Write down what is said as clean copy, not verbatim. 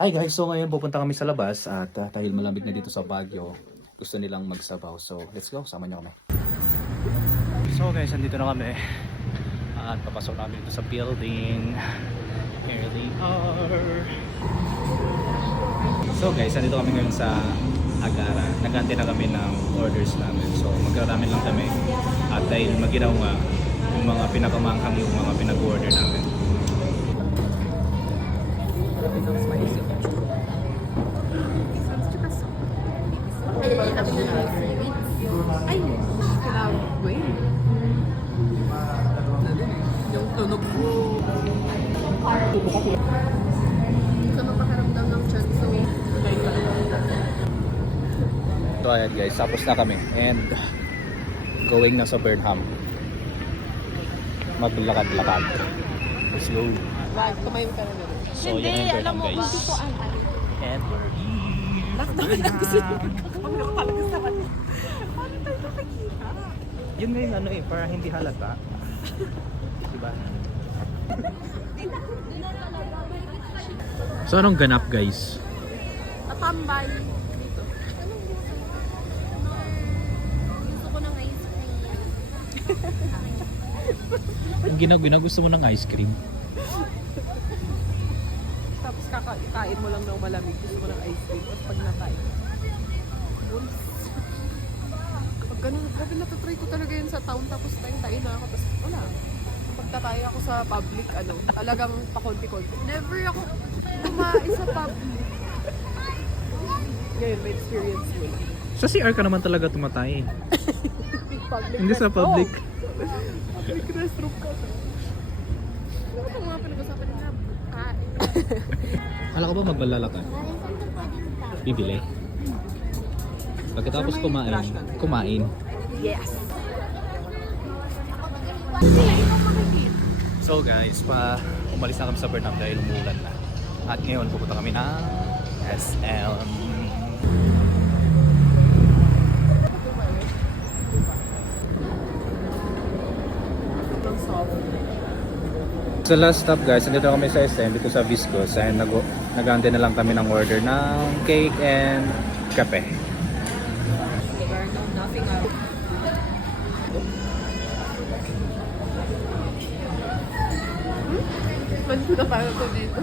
Hi guys, so ngayon pupunta kami sa labas at dahil malamig na dito sa Baguio, gusto nilang magsabaw. So let's go, sama niyo kami. So guys, andito na kami at papasok namin dito sa building. Here they are. So guys, andito kami ngayon sa Agara. Nagante na kami ng orders namin. So magkaramin lang kami at dahil maginaw nga yung mga pinakamanghang yung mga pinag-order namin. Ay, grabe. Yung tunog ko. Sa mapakaramdam ng chan, so So ayan guys, tapos na kami and going na sa Burnham. Maglakad-lakad. Let's go. wag, kumain ka na rin. So yan yung Burnham guys. And we're here. Yun nga yung ano eh, para hindi halata. Diba? So anong ganap guys? Tatambay dito. Gusto ko ng ice cream. Ang ginagina gusto mo ng ice cream? Tapos kakain mo lang ng malamig. Gusto mo ng ice cream. Tapos pag nakain. Pag ganun, grabe natatry ko talaga yun sa town. Tapos tayo na ako. Tapos wala. Pagtatay ako sa public, talagang pakonti-konti. Never ako kumain sa public. Ngayon, may experience mo lang. Sa CR ka naman talaga tumatay. Public Hindi sa public. Public restroom ka. Ano ba mga pinag-usapan nila? Kain. Kala ko ba magbalalakad? Bibili? Pagkatapos kumain. Yes. So guys, umalis na kami sa Burnham dahil umulan na. At ngayon pupunta kami ng SM. Sa last stop guys, nandito kami sa SM, dito sa Viscos. And nag-ante na lang kami ng order ng cake and kape. Nothing else. Confused na parang ko dito.